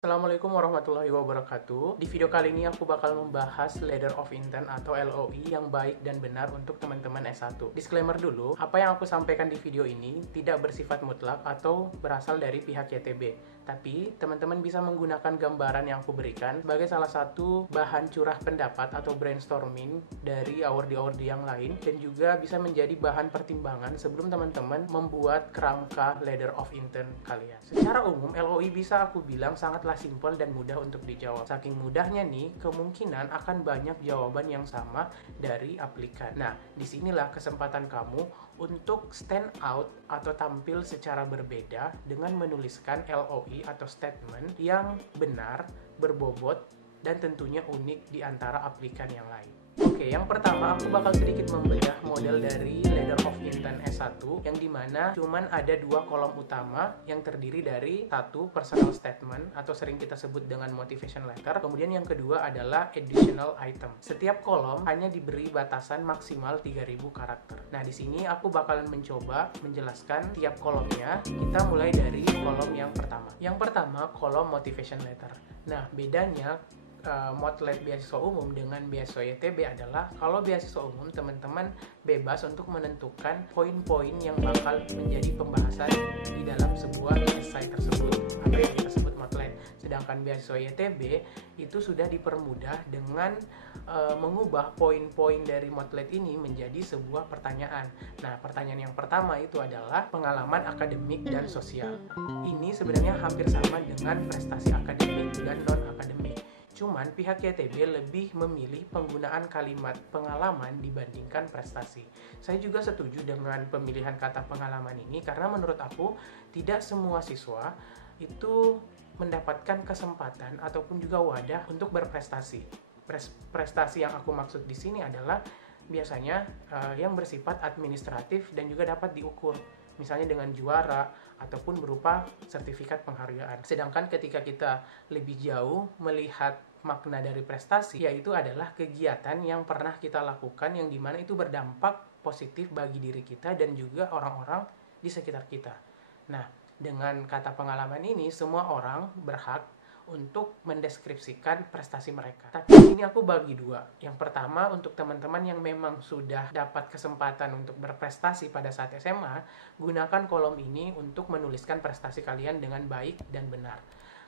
Assalamualaikum warahmatullahi wabarakatuh. Di video kali ini aku bakal membahas Letter of Intent atau LOI yang baik dan benar untuk teman-teman S1. Disclaimer dulu, apa yang aku sampaikan di video ini tidak bersifat mutlak atau berasal dari pihak YTB. Tapi, teman-teman bisa menggunakan gambaran yang aku berikan sebagai salah satu bahan curah pendapat atau brainstorming dari award-award yang lain dan juga bisa menjadi bahan pertimbangan sebelum teman-teman membuat kerangka Letter of Intent kalian. Secara umum, LOI bisa aku bilang sangatlah simpel dan mudah untuk dijawab. Saking mudahnya nih, kemungkinan akan banyak jawaban yang sama dari aplikan. Nah, disinilah kesempatan kamu untuk stand out atau tampil secara berbeda dengan menuliskan LOI atau statement yang benar, berbobot, dan tentunya unik di antara aplikan yang lain. Oke, yang pertama aku bakal sedikit membedah model dari Letter of Intent S1 yang dimana cuman ada dua kolom utama yang terdiri dari satu personal statement atau sering kita sebut dengan motivation letter, kemudian yang kedua adalah additional item. Setiap kolom hanya diberi batasan maksimal 3000 karakter. Nah, di sini aku bakalan mencoba menjelaskan tiap kolomnya. Kita mulai dari kolom yang pertama. Yang pertama, kolom motivation letter. Nah, bedanya Motlet beasiswa umum dengan beasiswa YTB adalah kalau beasiswa umum teman-teman bebas untuk menentukan poin-poin yang bakal menjadi pembahasan di dalam sebuah esai tersebut atau yang kita sebut Motlet. Sedangkan beasiswa YTB itu sudah dipermudah dengan mengubah poin-poin dari Motlet ini menjadi sebuah pertanyaan. Nah, pertanyaan yang pertama itu adalah pengalaman akademik dan sosial. Ini sebenarnya hampir sama dengan prestasi akademik dan non-akademik. Cuman pihak YTB lebih memilih penggunaan kalimat pengalaman dibandingkan prestasi. Saya juga setuju dengan pemilihan kata pengalaman ini karena menurut aku tidak semua siswa itu mendapatkan kesempatan ataupun juga wadah untuk berprestasi. Prestasi yang aku maksud di sini adalah biasanya yang bersifat administratif dan juga dapat diukur. Misalnya dengan juara ataupun berupa sertifikat penghargaan. Sedangkan ketika kita lebih jauh melihat makna dari prestasi, yaitu adalah kegiatan yang pernah kita lakukan yang dimana itu berdampak positif bagi diri kita dan juga orang-orang di sekitar kita. Nah, dengan kata pengalaman ini, semua orang berhak untuk mendeskripsikan prestasi mereka. Tapi di sini aku bagi dua. Yang pertama, untuk teman-teman yang memang sudah dapat kesempatan untuk berprestasi pada saat SMA, gunakan kolom ini untuk menuliskan prestasi kalian dengan baik dan benar.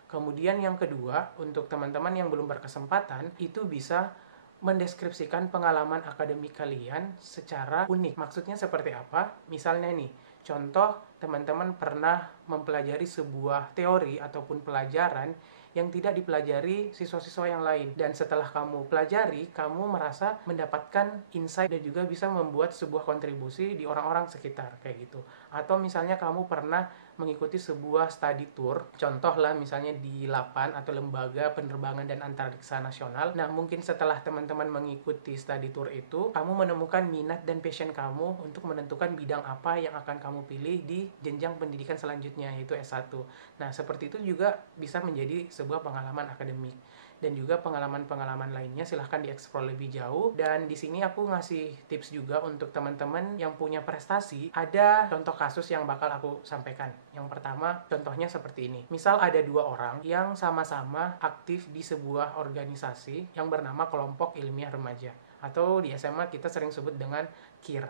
Kemudian yang kedua, untuk teman-teman yang belum berkesempatan, itu bisa mendeskripsikan pengalaman akademik kalian secara unik. Maksudnya seperti apa? Misalnya nih, contoh teman-teman pernah mempelajari sebuah teori ataupun pelajaran yang tidak dipelajari siswa-siswa yang lain. Dan setelah kamu pelajari, kamu merasa mendapatkan insight dan juga bisa membuat sebuah kontribusi di orang-orang sekitar, kayak gitu. Atau misalnya kamu pernah mengikuti sebuah study tour, contoh lah misalnya di LAPAN atau Lembaga Penerbangan dan Antariksa Nasional. Nah, mungkin setelah teman-teman mengikuti study tour itu, kamu menemukan minat dan passion kamu untuk menentukan bidang apa yang akan kamu pilih di jenjang pendidikan selanjutnya, yaitu S1. Nah, seperti itu juga bisa menjadi sebuah pengalaman akademik. Dan juga pengalaman-pengalaman lainnya silahkan dieksplor lebih jauh. Dan di sini aku ngasih tips juga untuk teman-teman yang punya prestasi. Ada contoh kasus yang bakal aku sampaikan. Yang pertama, contohnya seperti ini. Misal ada dua orang yang sama-sama aktif di sebuah organisasi yang bernama Kelompok Ilmiah Remaja. Atau di SMA kita sering sebut dengan KIR.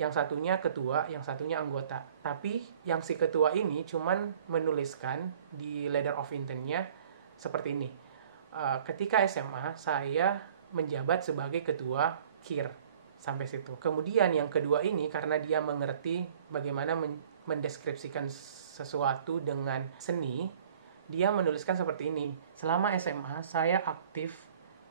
Yang satunya ketua, yang satunya anggota. Tapi yang si ketua ini cuman menuliskan di letter of intent-nya seperti ini. Ketika SMA, saya menjabat sebagai ketua KIR. Sampai situ. Kemudian yang kedua ini, karena dia mengerti bagaimana mendeskripsikan sesuatu dengan seni, dia menuliskan seperti ini. Selama SMA, saya aktif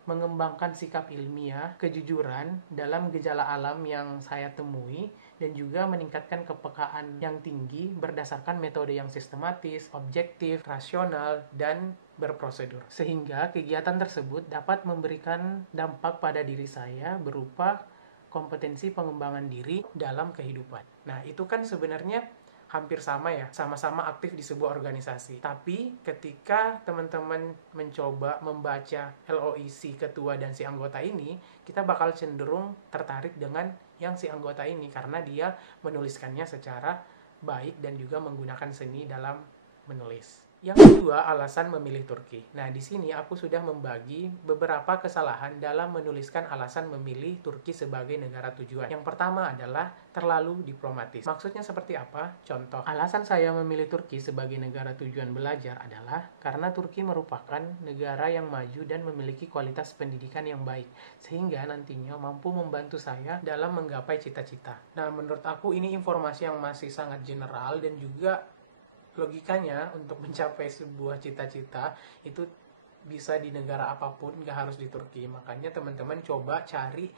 mengembangkan sikap ilmiah, kejujuran dalam gejala alam yang saya temui, dan juga meningkatkan kepekaan yang tinggi berdasarkan metode yang sistematis, objektif, rasional, dan berprosedur. Sehingga kegiatan tersebut dapat memberikan dampak pada diri saya berupa kompetensi pengembangan diri dalam kehidupan. Nah, itu kan sebenarnya hampir sama ya, sama-sama aktif di sebuah organisasi. Tapi ketika teman-teman mencoba membaca LOI si ketua dan si anggota ini, kita bakal cenderung tertarik dengan yang si anggota ini karena dia menuliskannya secara baik dan juga menggunakan seni dalam menulis. Yang kedua, alasan memilih Turki. Nah, di sini aku sudah membagi beberapa kesalahan dalam menuliskan alasan memilih Turki sebagai negara tujuan. Yang pertama adalah terlalu diplomatis. Maksudnya seperti apa? Contoh, alasan saya memilih Turki sebagai negara tujuan belajar adalah karena Turki merupakan negara yang maju dan memiliki kualitas pendidikan yang baik, sehingga nantinya mampu membantu saya dalam menggapai cita-cita. Nah, menurut aku ini informasi yang masih sangat general dan juga logikanya untuk mencapai sebuah cita-cita itu bisa di negara apapun, nggak harus di Turki. Makanya teman-teman coba cari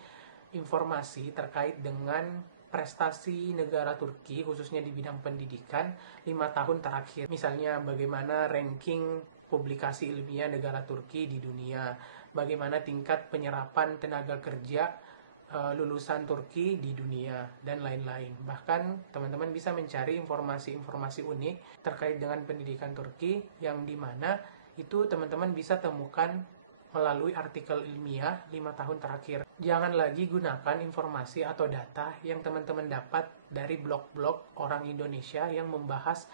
informasi terkait dengan prestasi negara Turki, khususnya di bidang pendidikan 5 tahun terakhir. Misalnya bagaimana ranking publikasi ilmiah negara Turki di dunia, bagaimana tingkat penyerapan tenaga kerja lulusan Turki di dunia, dan lain-lain. Bahkan teman-teman bisa mencari informasi-informasi unik terkait dengan pendidikan Turki yang dimana itu teman-teman bisa temukan melalui artikel ilmiah 5 tahun terakhir. Jangan lagi gunakan informasi atau data yang teman-teman dapat dari blog-blog orang Indonesia yang membahas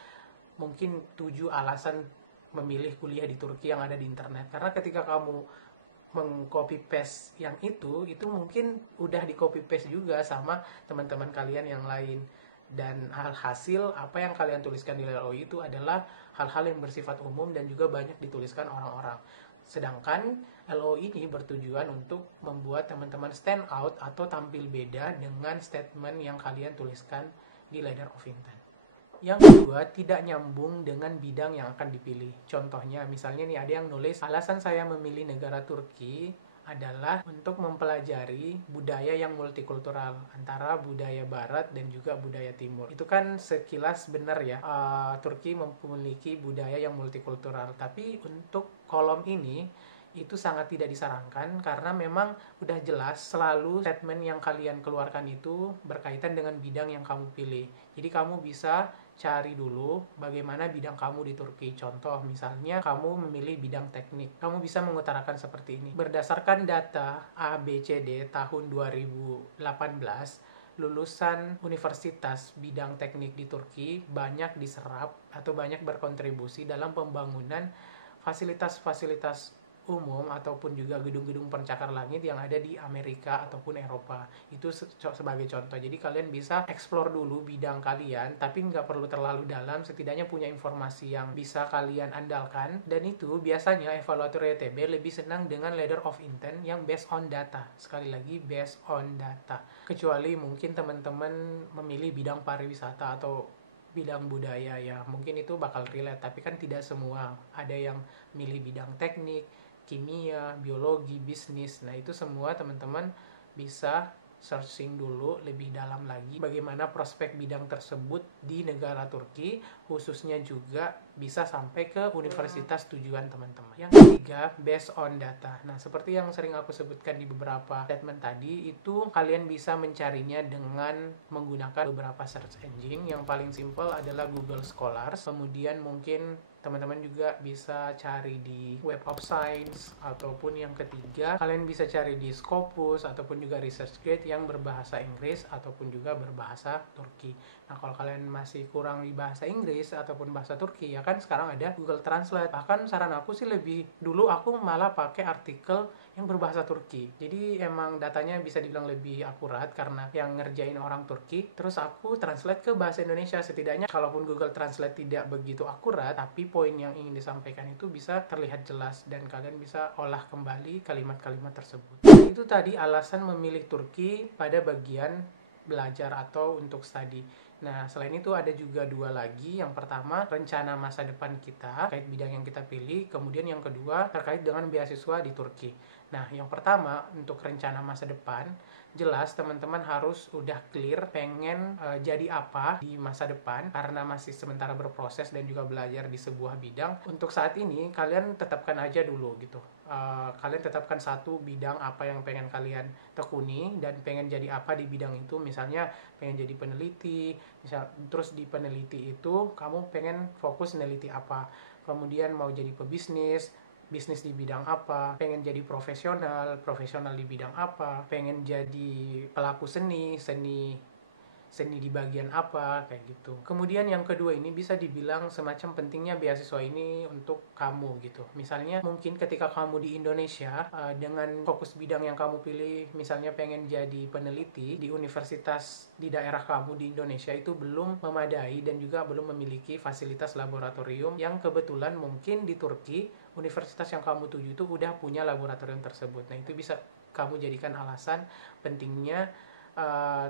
mungkin 7 alasan memilih kuliah di Turki yang ada di internet. Karena ketika kamu meng-copy paste yang itu mungkin udah di copy paste juga sama teman-teman kalian yang lain, dan hasil apa yang kalian tuliskan di LOI itu adalah hal-hal yang bersifat umum dan juga banyak dituliskan orang-orang. Sedangkan LOI ini bertujuan untuk membuat teman-teman stand out atau tampil beda dengan statement yang kalian tuliskan di Letter of Intent. Yang kedua, tidak nyambung dengan bidang yang akan dipilih. Contohnya, misalnya nih ada yang nulis, alasan saya memilih negara Turki adalah untuk mempelajari budaya yang multikultural antara budaya barat dan juga budaya timur. Itu kan sekilas benar ya, Turki memiliki budaya yang multikultural. Tapi untuk kolom ini itu sangat tidak disarankan karena memang udah jelas selalu statement yang kalian keluarkan itu berkaitan dengan bidang yang kamu pilih. Jadi kamu bisa cari dulu bagaimana bidang kamu di Turki. Contoh, misalnya kamu memilih bidang teknik. Kamu bisa mengutarakan seperti ini. Berdasarkan data ABCD tahun 2018, lulusan universitas bidang teknik di Turki banyak diserap atau banyak berkontribusi dalam pembangunan fasilitas-fasilitas umum ataupun juga gedung-gedung pencakar langit yang ada di Amerika ataupun Eropa. Itu sebagai contoh. Jadi kalian bisa explore dulu bidang kalian, tapi nggak perlu terlalu dalam, setidaknya punya informasi yang bisa kalian andalkan. Dan itu biasanya evaluator YTB lebih senang dengan letter of intent yang based on data. Sekali lagi, based on data. Kecuali mungkin teman-teman memilih bidang pariwisata atau bidang budaya, ya mungkin itu bakal relate, tapi kan tidak semua. Ada yang milih bidang teknik, kimia, biologi, bisnis. Nah, itu semua teman-teman bisa searching dulu lebih dalam lagi bagaimana prospek bidang tersebut di negara Turki, khususnya juga bisa sampai ke universitas tujuan teman-teman. Yang ketiga, based on data. Nah, seperti yang sering aku sebutkan di beberapa statement tadi, itu kalian bisa mencarinya dengan menggunakan beberapa search engine. Yang paling simple adalah Google Scholars. Kemudian mungkin teman-teman juga bisa cari di Web of Science, ataupun yang ketiga kalian bisa cari di Scopus ataupun juga ResearchGate yang berbahasa Inggris ataupun juga berbahasa Turki. Nah, kalau kalian masih kurang di bahasa Inggris ataupun bahasa Turki, ya kan sekarang ada Google Translate. Bahkan saran aku sih dulu aku malah pakai artikel yang berbahasa Turki. Jadi emang datanya bisa dibilang lebih akurat karena yang ngerjain orang Turki. Terus aku translate ke bahasa Indonesia. Setidaknya kalaupun Google Translate tidak begitu akurat, tapi poin yang ingin disampaikan itu bisa terlihat jelas dan kalian bisa olah kembali kalimat-kalimat tersebut. Itu tadi alasan memilih Turki pada bagian belajar atau untuk studi. Nah, selain itu ada juga dua lagi. Yang pertama, rencana masa depan kita terkait bidang yang kita pilih. Kemudian yang kedua, terkait dengan beasiswa di Turki. Nah, yang pertama, untuk rencana masa depan, jelas teman-teman harus udah clear pengen jadi apa di masa depan karena masih sementara berproses dan juga belajar di sebuah bidang. Untuk saat ini, kalian tetapkan aja dulu gitu. Kalian tetapkan satu bidang apa yang pengen kalian tekuni dan pengen jadi apa di bidang itu. Misalnya pengen jadi peneliti, terus di peneliti itu kamu pengen fokus neliti apa, kemudian mau jadi pebisnis, bisnis di bidang apa, pengen jadi profesional di bidang apa, pengen jadi pelaku seni seni di bagian apa, kayak gitu. Kemudian yang kedua ini bisa dibilang semacam pentingnya beasiswa ini untuk kamu gitu. Misalnya mungkin ketika kamu di Indonesia dengan fokus bidang yang kamu pilih, misalnya pengen jadi peneliti di universitas di daerah kamu di Indonesia, itu belum memadai dan juga belum memiliki fasilitas laboratorium yang kebetulan mungkin di Turki universitas yang kamu tuju itu udah punya laboratorium tersebut. Nah, itu bisa kamu jadikan alasan pentingnya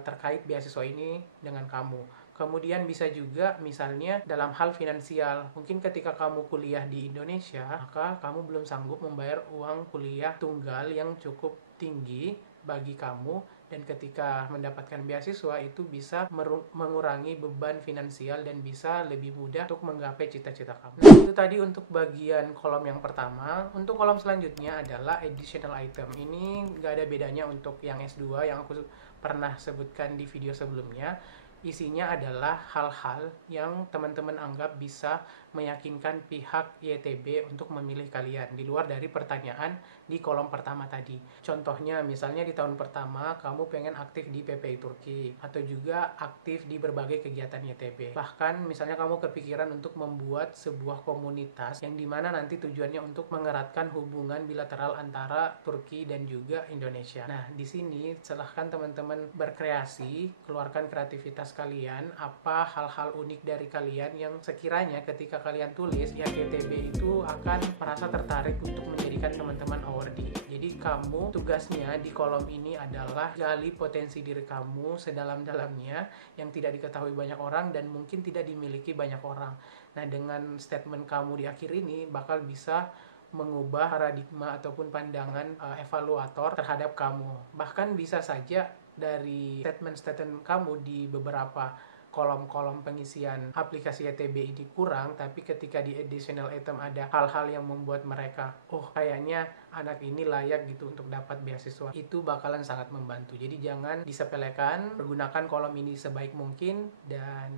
terkait beasiswa ini dengan kamu. Kemudian bisa juga misalnya dalam hal finansial. Mungkin ketika kamu kuliah di Indonesia, maka kamu belum sanggup membayar uang kuliah tunggal yang cukup tinggi bagi kamu, dan ketika mendapatkan beasiswa itu bisa mengurangi beban finansial dan bisa lebih mudah untuk menggapai cita-cita kamu. Nah, itu tadi untuk bagian kolom yang pertama. Untuk kolom selanjutnya adalah additional item. Ini nggak ada bedanya untuk yang S2 yang aku pernah sebutkan di video sebelumnya. Isinya adalah hal-hal yang teman-teman anggap bisa meyakinkan pihak YTB untuk memilih kalian di luar dari pertanyaan di kolom pertama tadi. Contohnya misalnya di tahun pertama kamu pengen aktif di PPI Turki atau juga aktif di berbagai kegiatan YTB. Bahkan misalnya kamu kepikiran untuk membuat sebuah komunitas yang dimana nanti tujuannya untuk mengeratkan hubungan bilateral antara Turki dan juga Indonesia. Nah, di sini silahkan teman-teman berkreasi, keluarkan kreativitas kalian, apa hal-hal unik dari kalian yang sekiranya ketika kalian tulis ya YTB itu akan merasa tertarik untuk menjadikan teman-teman awardee. Jadi kamu tugasnya di kolom ini adalah gali potensi diri kamu sedalam-dalamnya yang tidak diketahui banyak orang dan mungkin tidak dimiliki banyak orang. Nah, dengan statement kamu di akhir ini bakal bisa mengubah paradigma ataupun pandangan evaluator terhadap kamu. Bahkan bisa saja dari statement-statement kamu di beberapa kolom-kolom pengisian aplikasi YTB ini kurang, tapi ketika di additional item ada hal-hal yang membuat mereka, oh kayaknya anak ini layak gitu untuk dapat beasiswa, itu bakalan sangat membantu. Jadi jangan disepelekan, pergunakan kolom ini sebaik mungkin, dan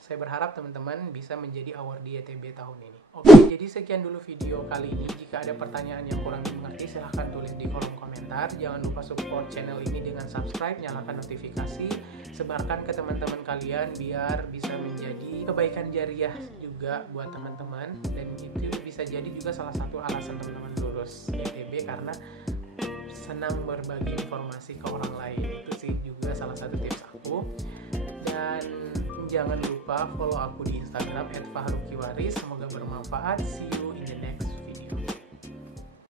saya berharap teman-teman bisa menjadi awardee YTB tahun ini. Oke, jadi sekian dulu video kali ini. Jika ada pertanyaan yang kurang dimengerti, silahkan tulis di kolom komentar. Jangan lupa support channel ini dengan subscribe, nyalakan notifikasi, sebarkan ke teman-teman kalian biar bisa menjadi kebaikan jariah juga buat teman-teman. Dan itu bisa jadi juga salah satu alasan teman-teman lulus YTB karena senang berbagi informasi ke orang lain. Itu sih juga salah satu tips aku. Dan jangan lupa follow aku di Instagram @fahrukiwaris. Semoga bermanfaat. See you in the next